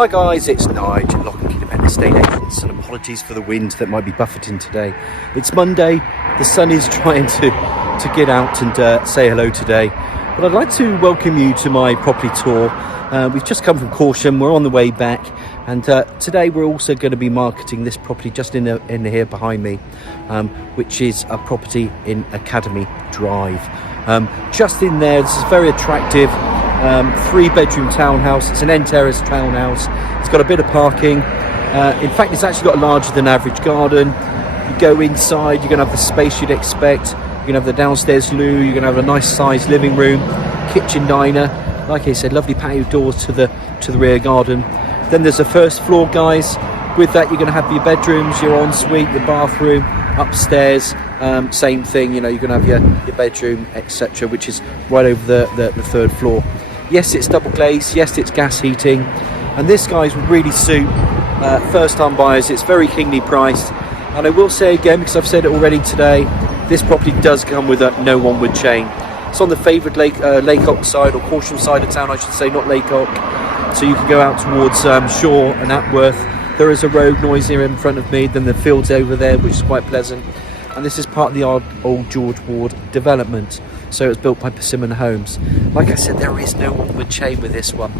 Hi guys, it's Nigel, 𝘆cie𝘂𝗿𝗶 estate agents, and apologies for the wind that might be buffeting today. It's Monday, the sun is trying to get out and say hello today. But I'd like to welcome you to my property tour. We've just come from Corsham, we're on the way back, and today we're also going to be marketing this property just in here behind me, which is a property in Academy Drive. Just in there, this is very attractive. 3-bedroom townhouse. It's an terraced townhouse. It's got a bit of parking. In fact, it's actually got a larger than average garden. You go inside, you're going to have the space you'd expect. You're going to have the downstairs loo. You're going to have a nice sized living room, kitchen, diner. Like I said, lovely patio doors to the rear garden. Then there's a first floor, guys. With that, you're going to have your bedrooms, your ensuite, your bathroom, upstairs. Same thing. You know, you're going to have your bedroom, etc., which is right over the third floor. Yes, it's double glazed. Yes, it's gas heating, and this, guys, would really suit first-time buyers. It's very keenly priced, and I will say again, because I've said it already today, this property does come with a no onward chain. It's on the favoured 𝘀𝗿𝗵𝗿𝗶𝗴 side, or Corsham side of town, I should say, not 𝘀𝗵𝗿𝗵𝗿. So you can go out towards Shaw and 𝗵𝗿𝗃𝗏. There is a road noise here in front of me. Then the fields over there, which is quite pleasant. And this is part of the old George Ward development. So it was built by Persimmon Homes. Like I said, there is no onward chain with this one.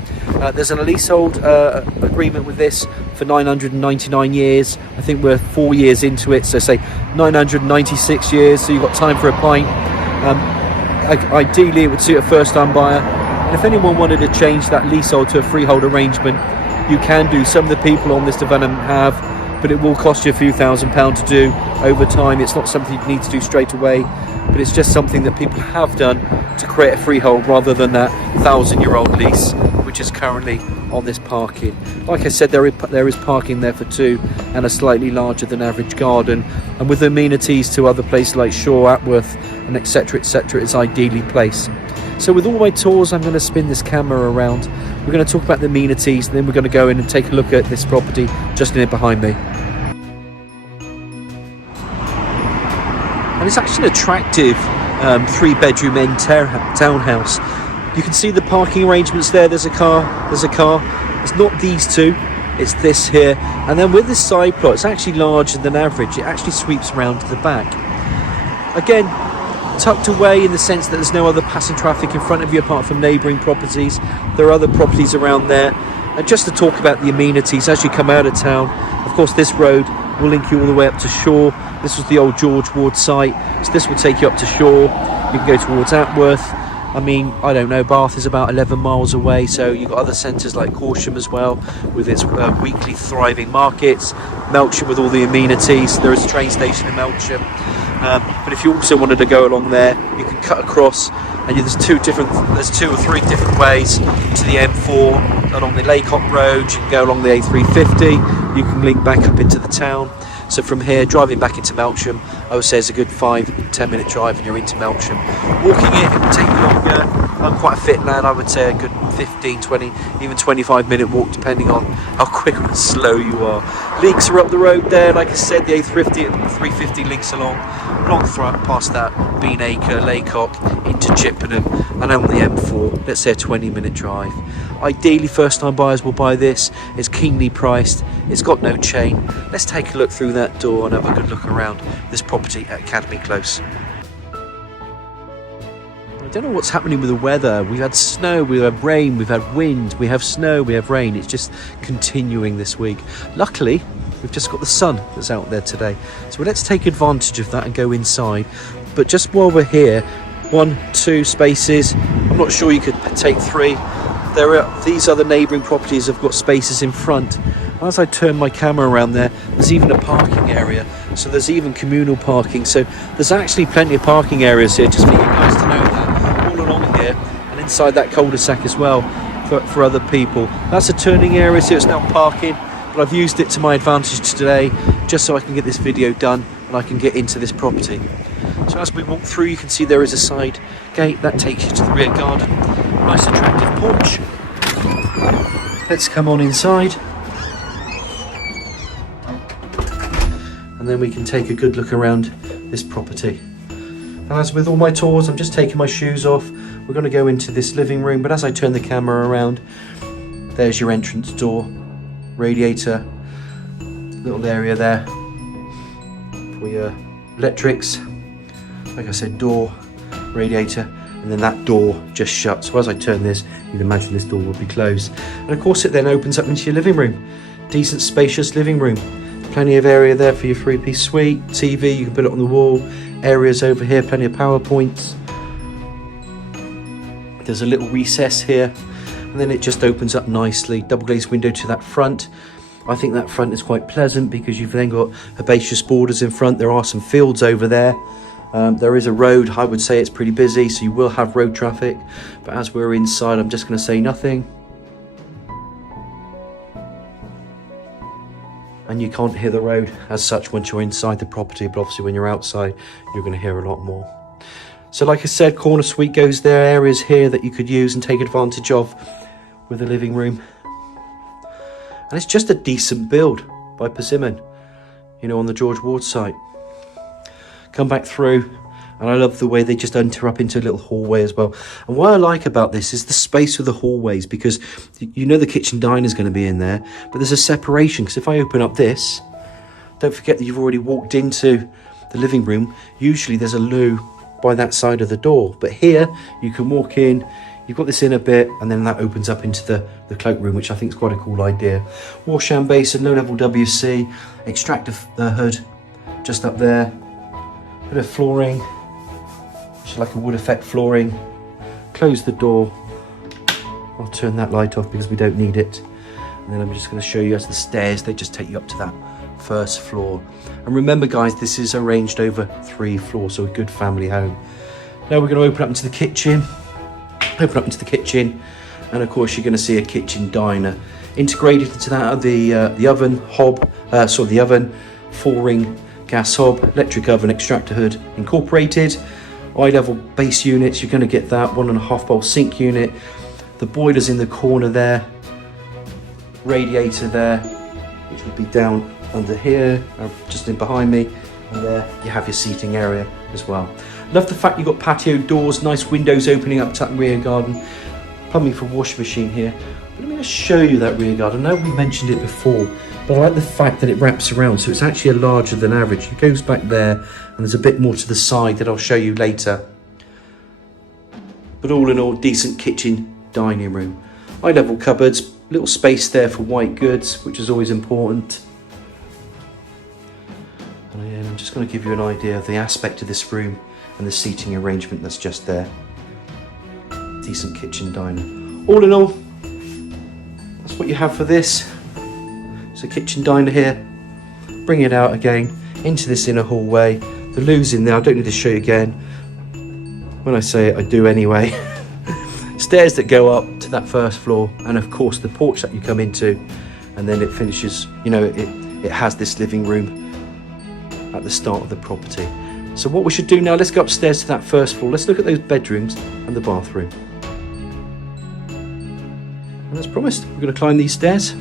There's a leasehold agreement with this for 999 years. I think we're 4 years into it, so say 996 years. So you've got time for a pint. Ideally, it would suit a first-time buyer. And if anyone wanted to change that leasehold to a freehold arrangement, you can do. Some of the people on this development have, but it will cost you a few £1,000s to do over time. It's not something you need to do straight away, but it's just something that people have done to create a freehold rather than that 1,000-year-old lease, which is currently on this parking. Like I said, there is parking there for two and a slightly larger than average garden, and with amenities to other places like Shaw, 𝗵𝗿𝗃, and etc., it's ideally placed. So with all my tours, I'm going to spin this camera around. We're going to talk about the amenities, and then we're going to go in and take a look at this property just in here behind me. And it's actually an attractive 3-bedroom end townhouse. You can see the parking arrangements there. There's a car. It's not these two, it's this here. And then with this side plot, it's actually larger than average. It actually sweeps around to the back. Again, tucked away in the sense that there's no other passing traffic in front of you apart from neighbouring properties. There are other properties around there. And just to talk about the amenities as you come out of town, of course this road will link you all the way up to Shaw. This was the old George Ward site, so this will take you up to Shaw. You can go towards 𝗵𝗿𝗃𝗏. I mean, I don't know, Bath is about 11 miles away, so you've got other centres like Corsham as well, with its weekly thriving markets. Melksham with all the amenities. There is a train station in Melksham. But if you also wanted to go along there, you can cut across, and there's 2 or 3 different ways to the M4 along the 𝘀𝗵𝗿𝗏𝗏 road. You can go along the A350. You can link back up into the town. So from here, driving back into Melksham, I would say it's a good 5-10 minute drive and you're into Melksham. Walking it will take you longer. I'm quite a fit lad, I would say a good 15, 20, even 25-minute walk, depending on how quick or slow you are. Links are up the road there, like I said, the A350 and 350 links along past that 𝗀𝗍𝗃𝗏𝗃𝗏 into 𝘀𝗵𝗿𝗏, and on the M4, let's say a 20-minute drive. Ideally, first-time buyers will buy this. It's keenly priced. It's got no chain. Let's take a look through that door and have a good look around this property at Academy Close. I don't know what's happening with the weather. We've had snow, we've had rain, we've had wind, we have snow, we have rain. It's just continuing this week. Luckily, we've just got the sun that's out there today. So let's take advantage of that and go inside. But just while we're here, 1, 2 spaces. I'm not sure you could take 3. These other neighbouring properties have got spaces in front. As I turn my camera around there's even a parking area. So there's even communal parking. So there's actually plenty of parking areas here, just for you guys to know that. All along here and inside that cul-de-sac as well for other people. That's a turning area, so it's now parking. But I've used it to my advantage today, just so I can get this video done and I can get into this property. So as we walk through, you can see there is a side gate that takes you to the rear garden. Nice attractive porch. Let's come on inside. And then we can take a good look around this property. And as with all my tours, I'm just taking my shoes off. We're going to go into this living room, but as I turn the camera around, there's your entrance door. radiator, little area there for your electrics. Like I said, door, radiator, and then that door just shuts. So as I turn this, you can imagine this door will be closed. And of course it then opens up into your living room. Decent, spacious living room. Plenty of area there for your three-piece suite. TV, you can put it on the wall. Areas over here, plenty of power points. There's a little recess here, and then it just opens up nicely. Double glazed window to that front. I think that front is quite pleasant because you've then got herbaceous borders in front. There are some fields over there. There is a road. I would say it's pretty busy, so you will have road traffic. But as we're inside, I'm just going to say nothing. And you can't hear the road as such once you're inside the property, but obviously when you're outside, you're going to hear a lot more. So like I said, corner suite goes there, areas here that you could use and take advantage of with the living room. And it's just a decent build by 𝗶𝗵𝗶, you know, on the George Ward site. Come back through, and I love the way they just enter up into a little hallway as well. And what I like about this is the space of the hallways, because you know the kitchen diner is going to be in there, but there's a separation, because if I open up this, don't forget that you've already walked into the living room. Usually there's a loo by that side of the door, but here you can walk in, you've got this inner bit, and then that opens up into the cloakroom, which I think is quite a cool idea. Corsham basin, low level WC, extractor hood just up there, bit of flooring, which is like a wood effect flooring. Close the door. I'll turn that light off because we don't need it. And then I'm just going to show you as the stairs, they just take you up to that first floor. And remember guys, this is arranged over 3 floors, so a good family home. Now we're going to open up into the kitchen. Open up into the kitchen, and of course you're going to see a kitchen diner. Integrated into that the oven hob, the oven, 4-ring gas hob, electric oven, extractor hood incorporated. Eye level base units, you're going to get that 1.5 bowl sink unit. The boiler's in the corner there. Radiator there, which would be down under here, just in behind me. And there you have your seating area as well. Love the fact you've got patio doors, nice windows opening up to that rear garden. Plumbing for a washing machine here. But let me just show you that rear garden. I know we mentioned it before, but I like the fact that it wraps around, so it's actually a larger than average. It goes back there, and there's a bit more to the side that I'll show you later. But all in all, decent kitchen dining room. High level cupboards, little space there for white goods, which is always important. And I'm just going to give you an idea of the aspect of this room and the seating arrangement that's just there. Decent kitchen diner. All in all, that's what you have for this. It's a kitchen diner here. Bring it out again into this inner hallway. The loo's in there. I don't need to show you again. When I say it, I do anyway. Stairs that go up to that first floor, and of course the porch that you come into, and then it finishes, you know, it has this living room at the start of the property. So what we should do now, let's go upstairs to that first floor. Let's look at those bedrooms and the bathroom. And as promised, we're going to climb these stairs.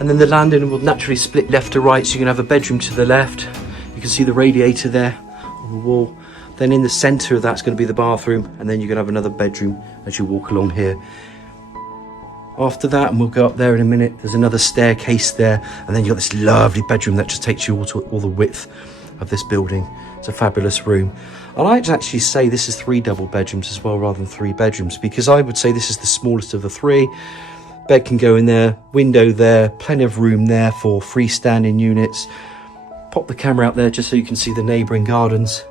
And then the landing will naturally split left to right, so you can have a bedroom to the left. You can see the radiator there on the wall. Then in the centre of that's going to be the bathroom, and then you're going to have another bedroom as you walk along here. After that, and we'll go up there in a minute, there's another staircase there, and then you've got this lovely bedroom that just takes you all the width of this building. It's a fabulous room. I like to actually say this is 3 double bedrooms as well, rather than 3 bedrooms, because I would say this is the smallest of the 3. Bed can go in there, window there, plenty of room there for freestanding units. Pop the camera out there just so you can see the neighbouring gardens.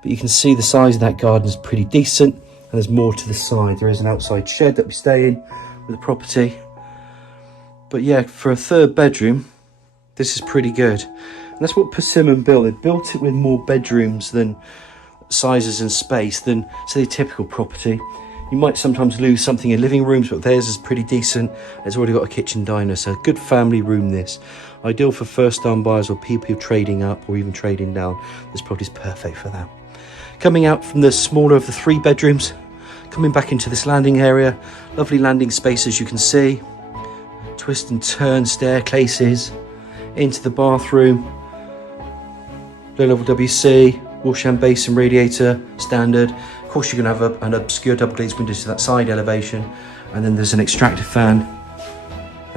But you can see the size of that garden is pretty decent, and there's more to the side. There is an outside shed that we stay in with the property. But yeah, for a 3rd bedroom, this is pretty good. And that's what 𝗶𝗵𝗶 built. They built it with more bedrooms than sizes and space than, say, a typical property. You might sometimes lose something in living rooms, but theirs is pretty decent. It's already got a kitchen diner, so a good family room this. Ideal for first-time buyers or people who are trading up or even trading down. This property is perfect for that. Coming out from the smaller of the 3 bedrooms, coming back into this landing area. Lovely landing space, as you can see. Twist and turn staircases into the bathroom. Low level WC, Corsham basin radiator, standard. Of course, you're going to have an obscure double glazed window to that side elevation, and then there's an extractor fan,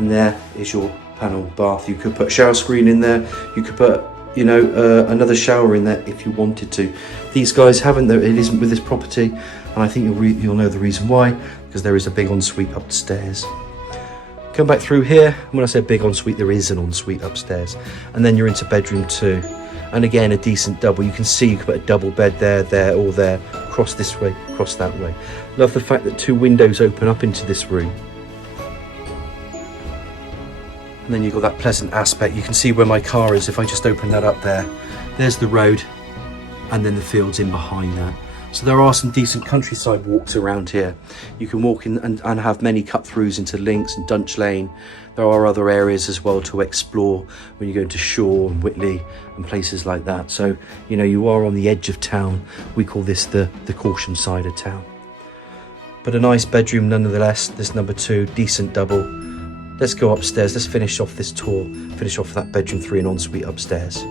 and there is your panel bath. You could put a shower screen in there, you could put, you know, another shower in there if you wanted to. These guys haven't, though. It isn't with this property, and I think you'll know the reason why, because there is a big ensuite upstairs. Come back through here, and when I say big ensuite, there is an ensuite upstairs, and then you're into bedroom 2, and again a decent double. You can see you can put a double bed there, or there, across this way, across that way. Love the fact that 2 windows open up into this room. And then you've got that pleasant aspect. You can see where my car is if I just open that up there. There's the road, and then the fields in behind that. So there are some decent countryside walks around here. You can walk in and have many cut-throughs into Links and Dunch Lane. There are other areas as well to explore when you go to Shaw and Whitley and places like that. So, you know, you are on the edge of town. We call this the Corsham side of town. But a nice bedroom nonetheless, this number 2, decent double. Let's go upstairs. Let's finish off this tour. Finish off that bedroom 3 and ensuite upstairs.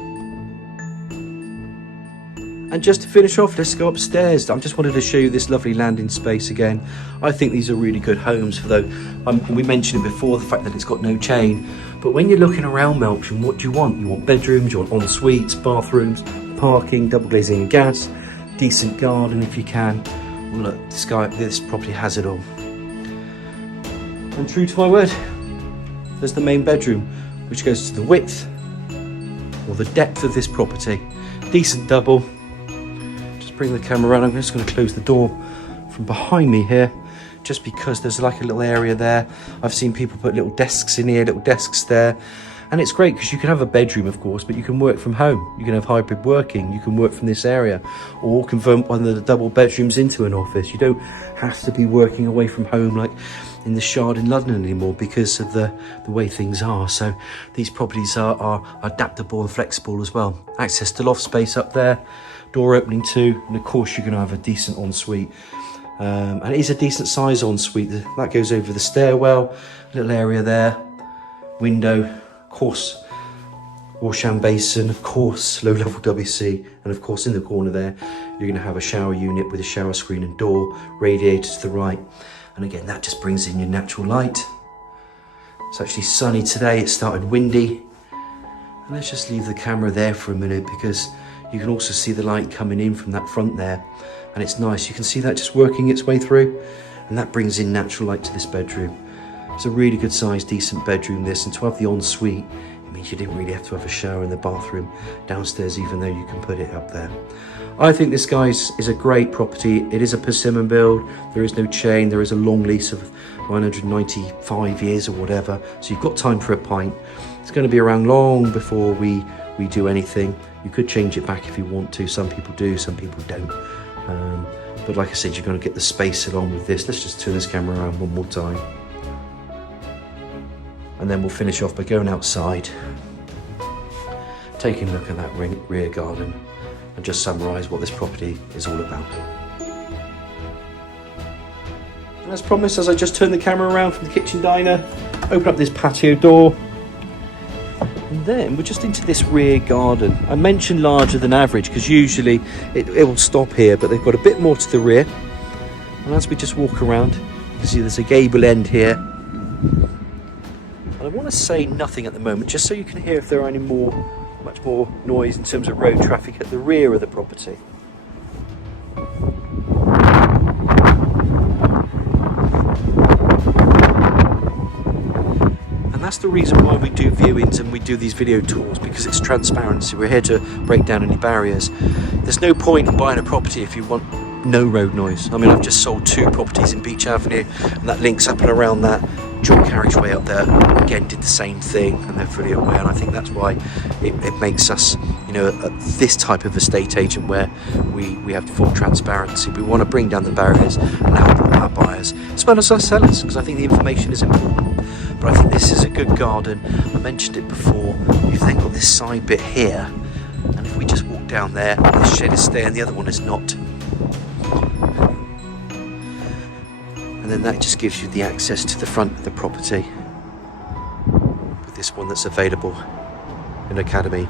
And just to finish off, let's go upstairs. I just wanted to show you this lovely landing space again. I think these are really good homes for those. We mentioned it before, the fact that it's got no chain. But when you're looking around Melksham, what do you want? You want bedrooms, you want en-suites, bathrooms, parking, double glazing and gas, decent garden if you can. Well, look, this property has it all. And true to my word, there's the main bedroom, which goes to the width or the depth of this property. Decent double. Just bring the camera around. I'm just going to close the door from behind me here, just because there's like a little area there. I've seen people put little desks in here, little desks there. And it's great because you can have a bedroom, of course, but you can work from home. You can have hybrid working. You can work from this area, or convert one of the double bedrooms into an office. You don't have to be working away from home like in the Shard in London anymore because of the way things are. So these properties are adaptable and flexible as well. Access to loft space up there, door opening too, and of course you're going to have a decent ensuite. And it is a decent size ensuite. That goes over the stairwell, little area there, window, of course, washhand basin, of course, low level WC, and of course in the corner there, you're going to have a shower unit with a shower screen and door, radiator to the right. And again, that just brings in your natural light. It's actually sunny today, it started windy. And let's just leave the camera there for a minute because you can also see the light coming in from that front there. And it's nice, you can see that just working its way through. And that brings in natural light to this bedroom. It's a really good sized, decent bedroom this, and to have the ensuite, it means you didn't really have to have a shower in the bathroom downstairs, even though you can put it up there. I think this, guys, is a great property. It is a persimmon build. There is no chain. There is a long lease of 995 years or whatever. So you've got time for a pint. It's going to be around long before we do anything. You could change it back if you want to. Some people do, some people don't. But like I said, you're going to get the space along with this. Let's just turn this camera around one more time. And then we'll finish off by going outside, taking a look at that rear garden, and just summarise what this property is all about. And as promised, as I just turn the camera around from the kitchen diner, open up this patio door, and then we're just into this rear garden. I mentioned larger than average because usually it will stop here, but they've got a bit more to the rear. And as we just walk around, you can see there's a gable end here. I want to say nothing at the moment, just so you can hear if there are any much more noise in terms of road traffic at the rear of the property. And that's the reason why we do viewings and we do these video tours, because it's transparency. We're here to break down any barriers. There's no point in buying a property if you want no road noise. I mean, I've just sold 2 properties in Beach Avenue, and that links up and around that dual carriageway up there. Again, did the same thing, and they're fully aware. And I think that's why it makes us, you know, this type of estate agent where we have full transparency. We want to bring down the barriers and help our buyers as well as our sellers, because I think the information is important. But I think this is a good garden. I mentioned it before. You've then got this side bit here, and if we just walk down there, this shed is there and the other one is not. And then that just gives you the access to the front of the property with this one that's available in Academy.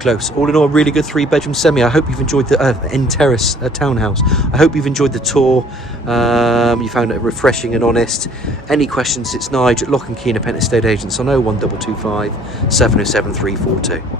close. All in all, a really good 3-bedroom semi. I hope you've enjoyed the end terrace townhouse. I hope you've enjoyed the tour. You found it refreshing and honest. Any questions, it's Nigel at 𝘆cie𝘂𝗿𝗶 Estate Agents on 01225 707 342.